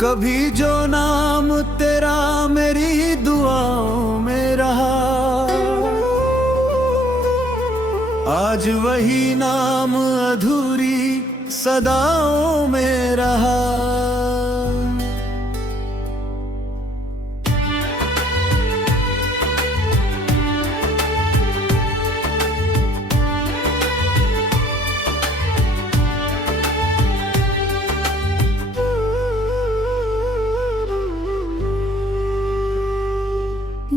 कभी जो नाम तेरा मेरी दुआओं में रहा, आज वही नाम अधूरी सदाओं में रहा।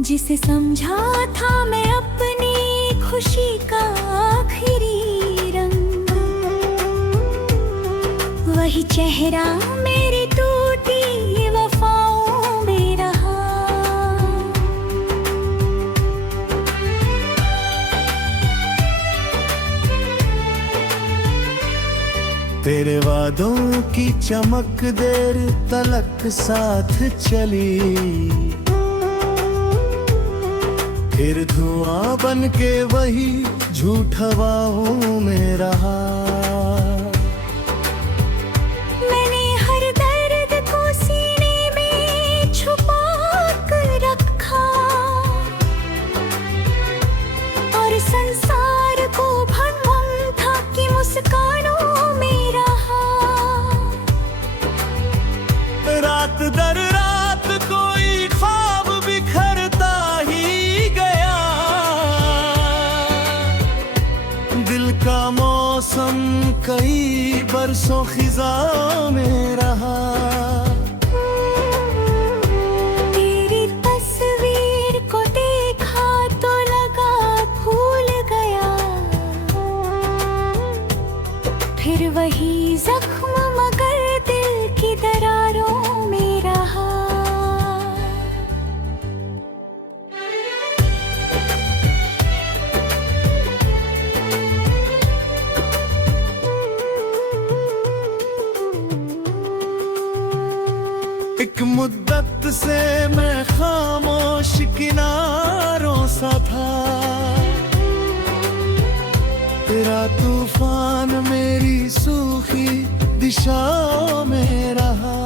जिसे समझा था मैं अपनी खुशी का आखिरी रंग, वही चेहरा मेरी टूटी वफाओं में रहा। तेरे वादों की चमक देर तलक साथ चली, फिर धुआं बन के वही झूठ हवाओं में रहा। मैंने हर दर्द को सीने में छुपा कर रखा, और संसार को भ्रम था कि मुस्कानों में रहा। रात दर रात कोई ख्वाब बिखरता ही गया, दिल का मौसम कई बरसों खिज़ां में रहा। तेरी तस्वीर को देखा तो लगा भूल गया, फिर वही जख्म मगर दिल की दरारों में रहा। एक मुद्दत से मैं खामोश किनारों सा था, तेरा तूफान मेरी सूखी दिशाओं में रहा।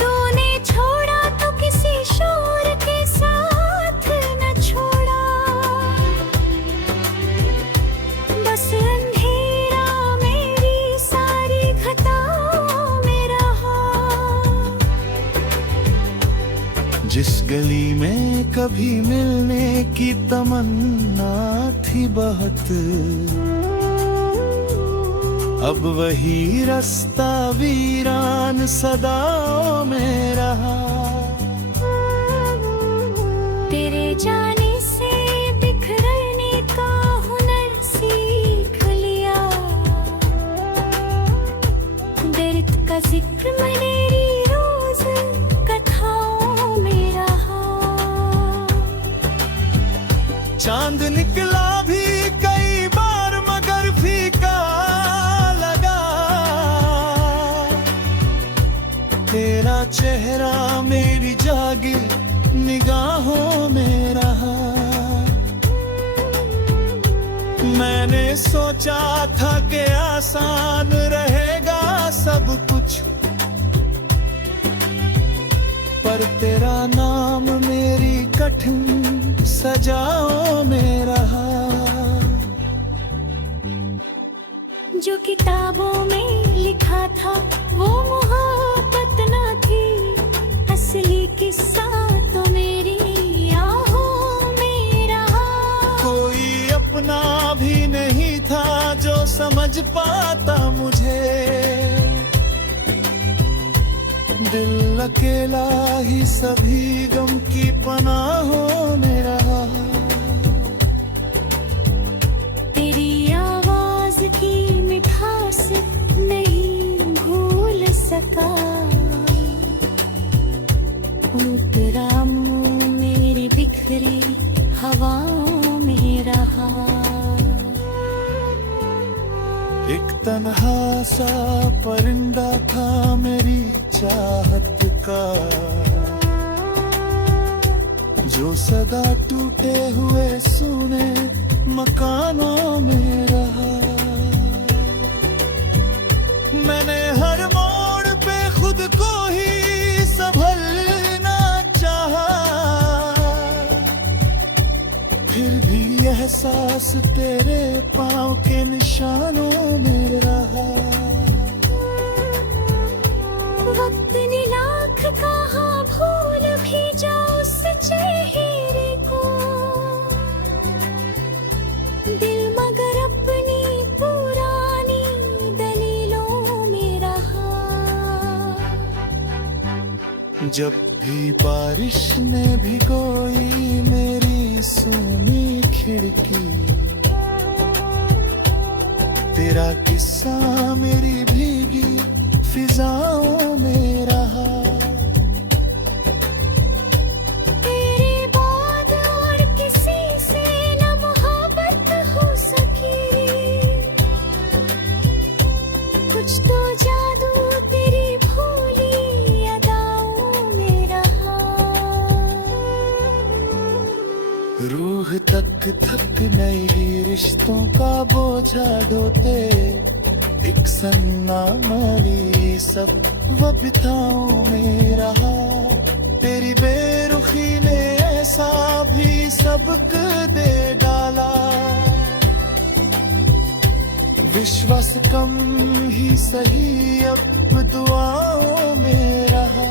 तूने छोड़ा तो किसी शोर के साथ न छोड़ा, बस अंधेरा मेरी सारी खताओं में रहा। जिस गली में कभी मिलने की तमन्ना थी बहुत, अब वही रास्ता वीरान सदाओं में रहा। तेरे जाने से बिखरने का हुनर सीख लिया, दर्द का जिक्र मेरी रोज कथाओं में रहा। चांद निकला भी कई बार मगर फीका लगा, तेरा चेहरा मेरी जागी निगाहों में रहा। मैंने सोचा था कि आसान रहेगा सब कुछ, पर तेरा नाम मेरी कठिन सजाओं में रहा। जो किताबों में लिखा था वो मोहब्बत न थी, असली किस्सा तो मेरी आहों में रहा। कोई अपना भी नहीं था जो समझ पाता मुझे, दिल अकेला ही सभी गम की पनाहों में रहा। तेरी आवाज की मिठास नहीं भूल सका, तेरा मुंह मेरी बिखरी हवाओं में रहा। एक तन्हा सा परिंदा था मेरी चाहत का, जो सदा टूटे हुए सुने मकानों में रहा। मैंने हर फिर भी एहसास तेरे पाँव के निशानों में रहा। वक्त ने लाख कहा भूल भी जाओ उस चेहरे को, दिल मगर अपनी पुरानी दलीलों में रहा। जब भी बारिश ने भिगोई मेरी सूनी खिड़की, तेरा किस्सा मेरी भीगी फिजाओं में रहा। तेरे बाद और किसी से न मोहब्बत हो सकी, कुछ तो जादू तेरी भूली अदाओं में रहा। रूह तक थक नहीं रिश्तों का बोझा ढोते, एक सन्ना मरी सब वबिताओं में रहा। तेरी बेरुखी ने ऐसा भी सबक दे डाला, विश्वास कम ही सही अब दुआओं में रहा।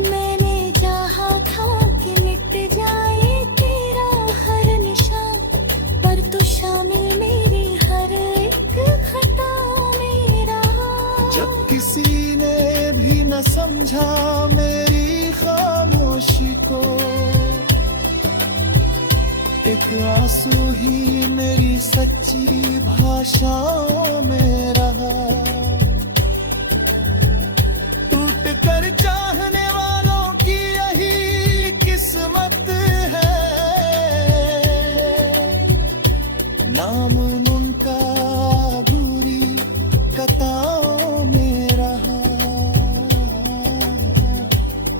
मैंने चाहा था कि मिट जाए तेरा हर निशान, पर तू शामिल मेरी हर एक खता में रहा। जब किसी ने भी न समझा मेरी खामोशी को, एक आंसू ही मेरी सच्ची भाषाओं में रहा। टूट कर चाहने वालों की यही किस्मत है, नाम उनका बुरी कताओं में रहा।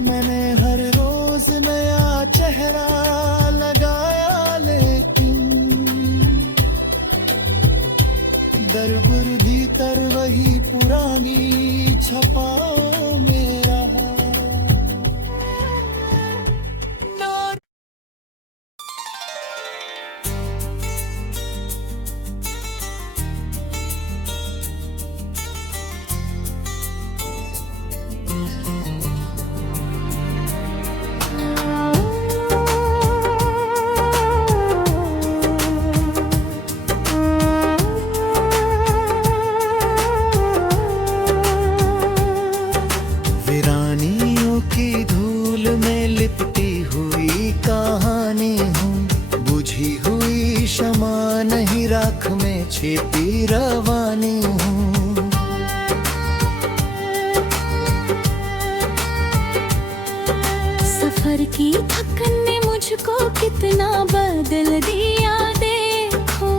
मैंने हर रोज नया चेहरा लगाया, लेकिन दरबुर भीतर वही पुरानी छपाओं में रहा। वीरानियों की धूल में लिपटी हुई कहानी हूँ, बुझी हुई शमा नहीं राख में छिपी रवानी हूँ। सफर की थकन ने मुझको कितना बदल दिया देखो,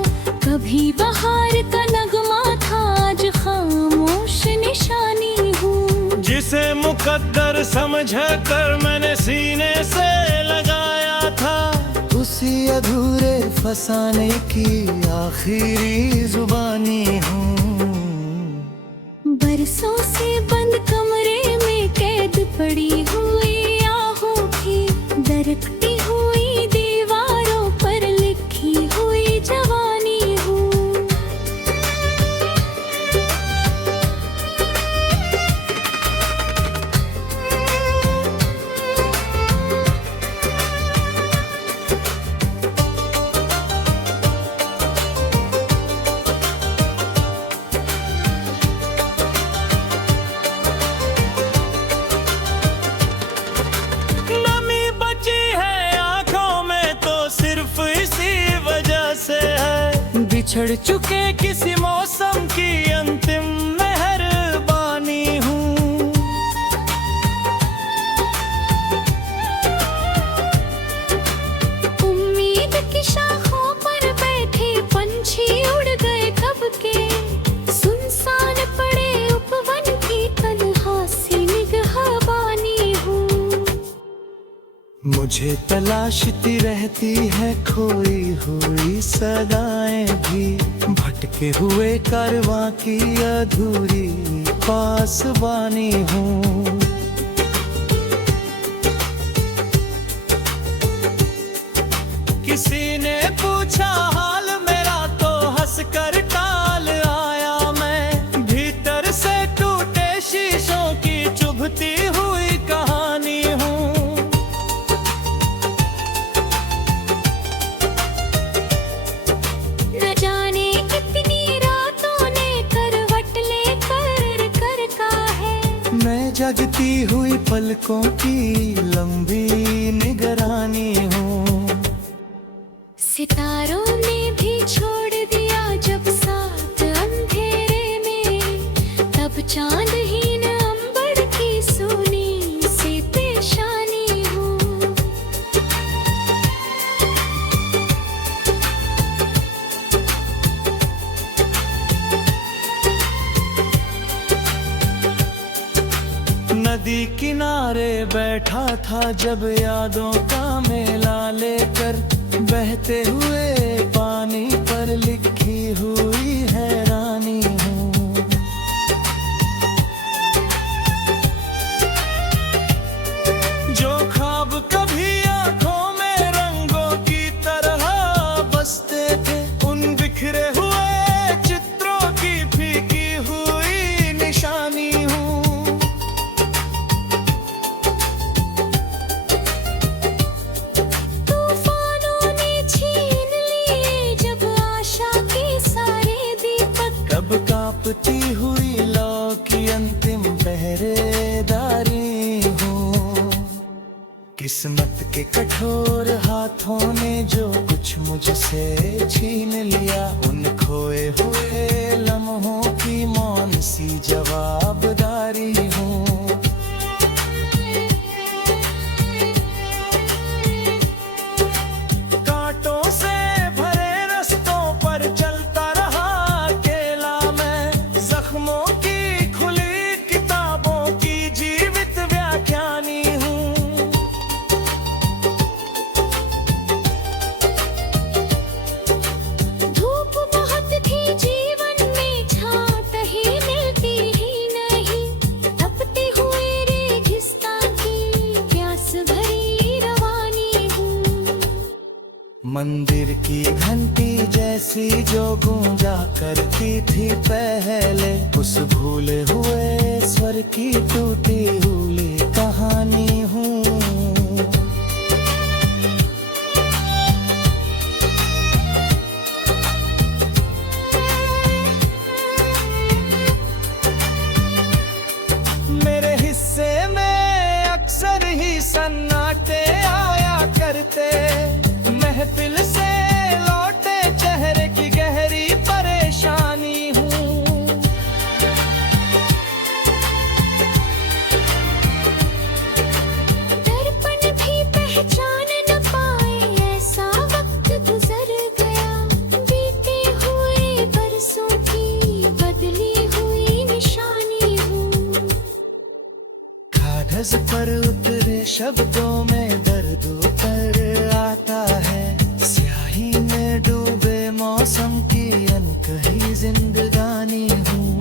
कभी बहार का नगमा था आज खामोश निशानी हूँ। जिसे मुकद्दर समझ कर मैंने सीने से लगाया था, उसी अधूरे फसाने की आखिरी जुबानी हूँ। बरसों से बंद कमरे में कैद पड़ी हुई आहों की, दरकती हुई दीवारों पर लिखी हुई जवानी हूँ। नमी बची है आंखों में तो सिर्फ इसी वजह से है, बिछड़ चुके किसी मौसम की अंतिम मेहरबानी हूँ। उम्मीद की शाखों पर बैठे पंछी उड़ गए कब के, सुनसान पड़े उपवन की तन्हा सी निगहबानी हूँ। मुझे तलाशती रहती है खोई हुई सदाएं भी, भटके हुए कारवां की अधूरी पासबानी हूँ। लगती हुई पलकों की लंबी निगरानी हूँ। सितारों ने भी छोड़ दिया जब साथ अंधेरे में, तब चांदहीन अंबर की सोनी सी पेशानी हूँ। नदी किनारे बैठा था जब यादों का मेला लेकर, बहते हुए पानी पर लिखी हुई हैरानी हूँ। जो ख्वाब कभी आंखों में रंगों की तरह बसते थे, उन बिखरे हुए चित्रों की फीकी हुई निशानी हूँ। कब कांपती हुई लौ की अंतिम पहरेदारी हूँ। किस्मत के कठोर हाथों ने जो कुछ मुझसे छीन लिया, उन खोए हुए लम्हों की मौन सी जवाबदारी हूँ। कांटों से भरे रस्तों पर चलता रहा अकेला मैं, जख्मों की खुली किताबों की जीवित व्याख्यानी हूँ। धूप बहुत थी जीवन में, छाँव ही मिलती ही नहीं, तपती हुई रेगिस्तान की प्यास भरी रवानी हूँ। मंदिर की घंटी जैसी जो गूंजा करती थी पहले, उस भूले हुए स्वर की टूटी हुई कहानी हूँ। मेरे हिस्से में अक्सर ही सन्नाटे आया करते, महफिल से लौटे चेहरे की गहरी परेशानी हूँ। दर्पण भी पहचान न पाए, ऐसा वक्त गुजर गया, बीते हुए बरसों की बदली हुई निशानी हूँ। कागज पर उतरे शब्दों में दर्द उतर आता है, स्याही में डूबे मौसम की अनकही जिंदगानी हूँ।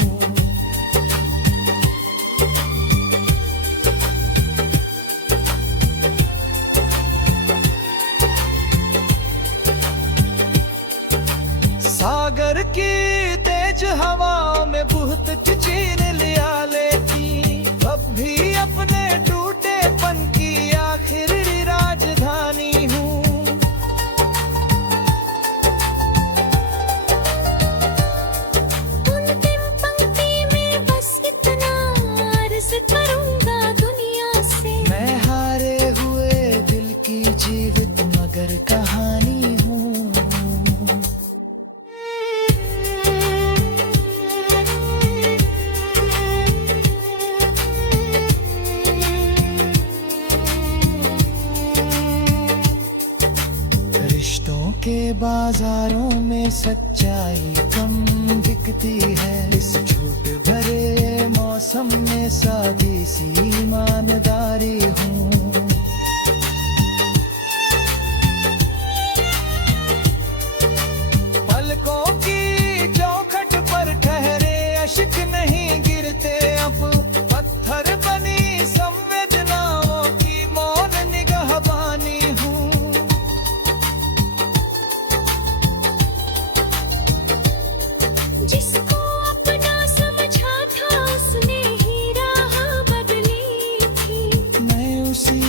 सागर की तेज हवाओं में बहुत चीर लिया, लेकिन अब भी अपने टूटेपन की आखिरी राजधानी हूँ। अंतिम पंक्ति में बस इतना अर्ज करूंगा दुनिया से, मैं हारे हुए दिल की जीवित मगर कहानी हूँ। रिश्तों के बाजारों में सच्चाई कम दिखती है, इस झूठ भरे मौसम में सादी सी ईमानदारी हूँ। पलकों की चौखट पर ठहरे अश्क नहीं गिरते, अब पत्थर बनी संवेदनाओं की मौन निगहबानी हूँ। जिसको अपना समझा था उसने ही राह बदली थी, मैं उसी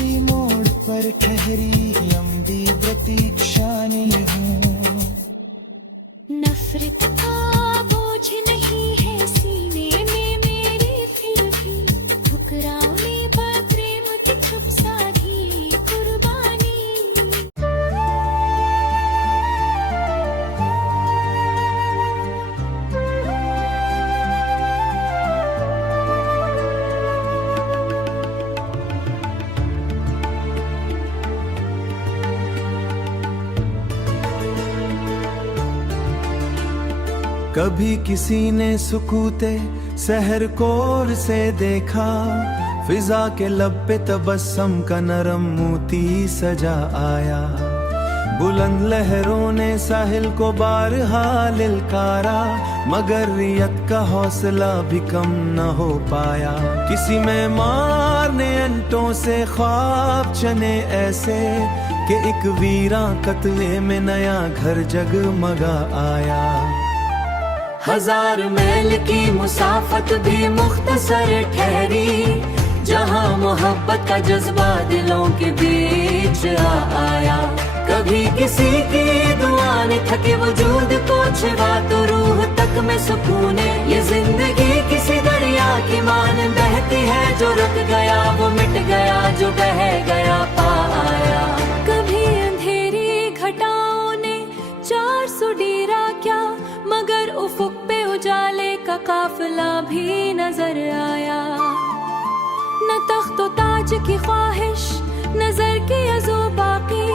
कभी किसी ने सुकूते सहर कोर से देखा, फिजा के लब पे तबस्सम का नरम मोती सजा आया। बुलंद लहरों ने साहिल को बारहा लिलकारा, मगर रियत का हौसला भी कम न हो पाया। किसी में मार ने अंटों से ख्वाब चने ऐसे कि एक वीरा कत्ले में नया घर जगमगा आया। हजार मील की मुसाफत भी मुख्तसर ठहरी, जहां मोहब्बत का जज्बा दिलों के बीच आया। कभी किसी की दुआ ने थके वजूद को छिपा तो रूह तक में सुकून है। ये जिंदगी किसी दरिया की मान बहती है, जो रुक गया वो मिट गया, जो बह गया पाया। कभी अंधेरी घटाओं ने 400 डेरा क्या, मगर उफुक पे उजाले का काफिला भी नजर आया। न तख्त व ताज की ख्वाहिश नजर की अज़ो बाकी,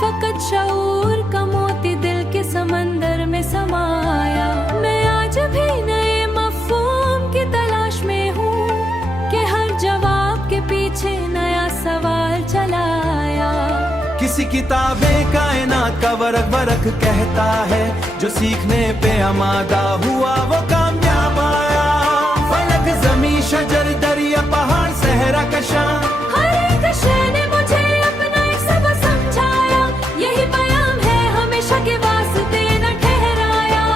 फकत शऊर का मोती दिल के समंदर में समाया। मैं आज भी नए मफ़हूम की तलाश में हूँ, कि हर जवाब के पीछे नया सवाल चलाया। किसी किताबें कायनात का वरक वरक कहता है, जो सीखने पे आमादा हुआ वो कामयाब आया। फलक ज़मीं शजर दरिया पहाड़ सहरा कशा, हर एक शय ने मुझे अपना एक सबक समझाया। यही बयान है हमेशा के वास्ते न ठहराया।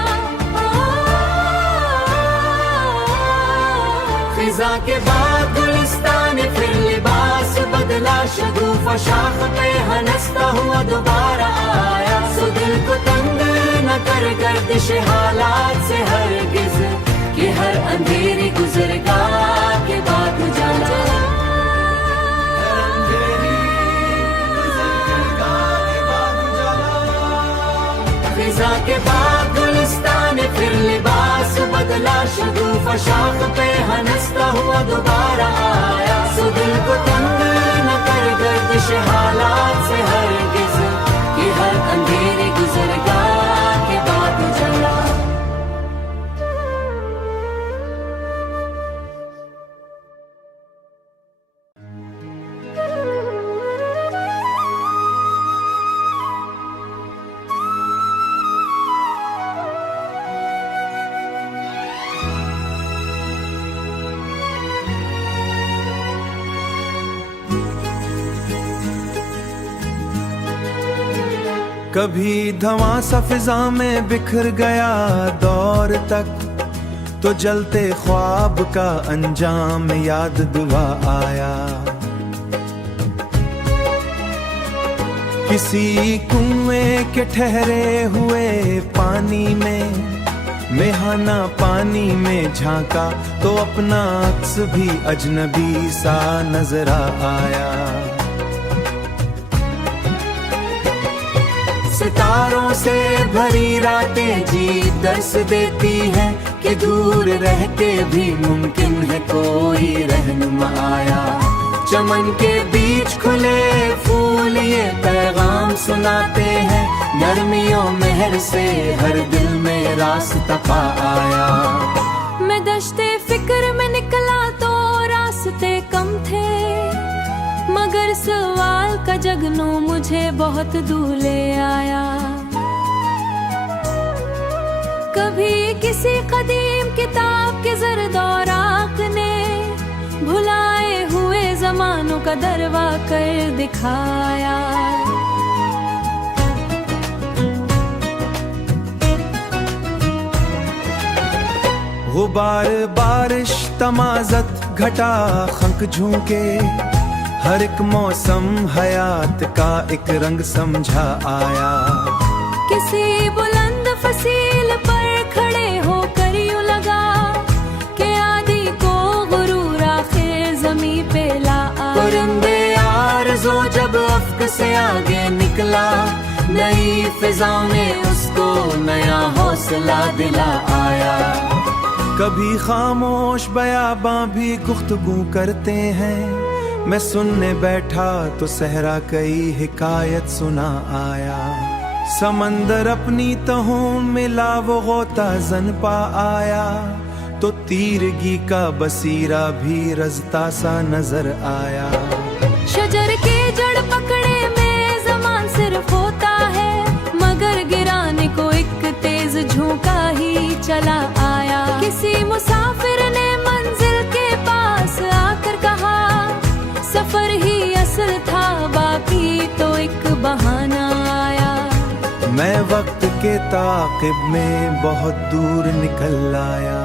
खिजा के बाद गुलिस्तान फिर लिबास बदला, शगुफ़ा शाख पे हंसता हुआ दोबारा आया। सो दिल को तंग न कर गर्दिश हालात से हरगिज़, कि हर अंधेरी गुजरेगा के बाद उजाला। खिजा के बाद गुलिस्तान फिर लिबास बदला, शगुफ़ा शाख पे हंसता हुआ दोबारा आया। सो दिल को तंग न कर गर्दिश हालात से हरगिज़, कि हर अंधेरी गुजरेगा के बाद उजाला। कभी धवां सा फिजा में बिखर गया दौर तक, तो जलते ख्वाब का अंजाम याद दुआ आया। किसी कुएं के ठहरे हुए पानी में मेहाना पानी में झांका, तो अपना अक्स भी अजनबी सा नजर आया। सितारों से भरी रातें जी दर्स देती हैं, कि दूर रह के भी मुमकिन है कोई रहनुमा आया। चमन के बीच खुले फूल ये पैगाम सुनाते हैं, नरमियों मेहर से हर दिल में रास्ता पाया। मैं दश्ते फिक्र में निकला तो रास्ते कम थे, मगर सवाल का जगनू मुझे बहुत दूर ले आया। कभी किसी कदीम किताब के ज़र्द औराक ने भुलाए हुए ज़मानों का दरवा कर दिखाया। गुबार बारिश तमाज़त घटा खंक झोंके, हर एक मौसम हयात का एक रंग समझा आया। किसी बुलंद फसील पर खड़े होकर यूं लगा, कि आदि को गुरूर आखिर ज़मीं पे ला आया। परिंदे आरज़ो जब अफ्क से आगे निकला, नई फिजा में उसको नया हौसला दिला आया। कभी खामोश बयाबां भी गुफ्तगू करते हैं, मैं सुनने बैठा तो सहरा कई हिकायत सुना आया। समंदर अपनी तहों मिला वो गोता जन पा आया, तो तीरगी का बसीरा भी रजता सा नजर आया। शजर के जड़ पकड़े में ज़मान सिर्फ होता है, मगर गिराने को एक तेज झोंका ही चला आया। किसी मुसाफिर ने मंजिल के पास आकर कहा, सफर ही असल था बाकी तो एक बहाना आया। मैं वक्त के ताक़िब में बहुत दूर निकल आया।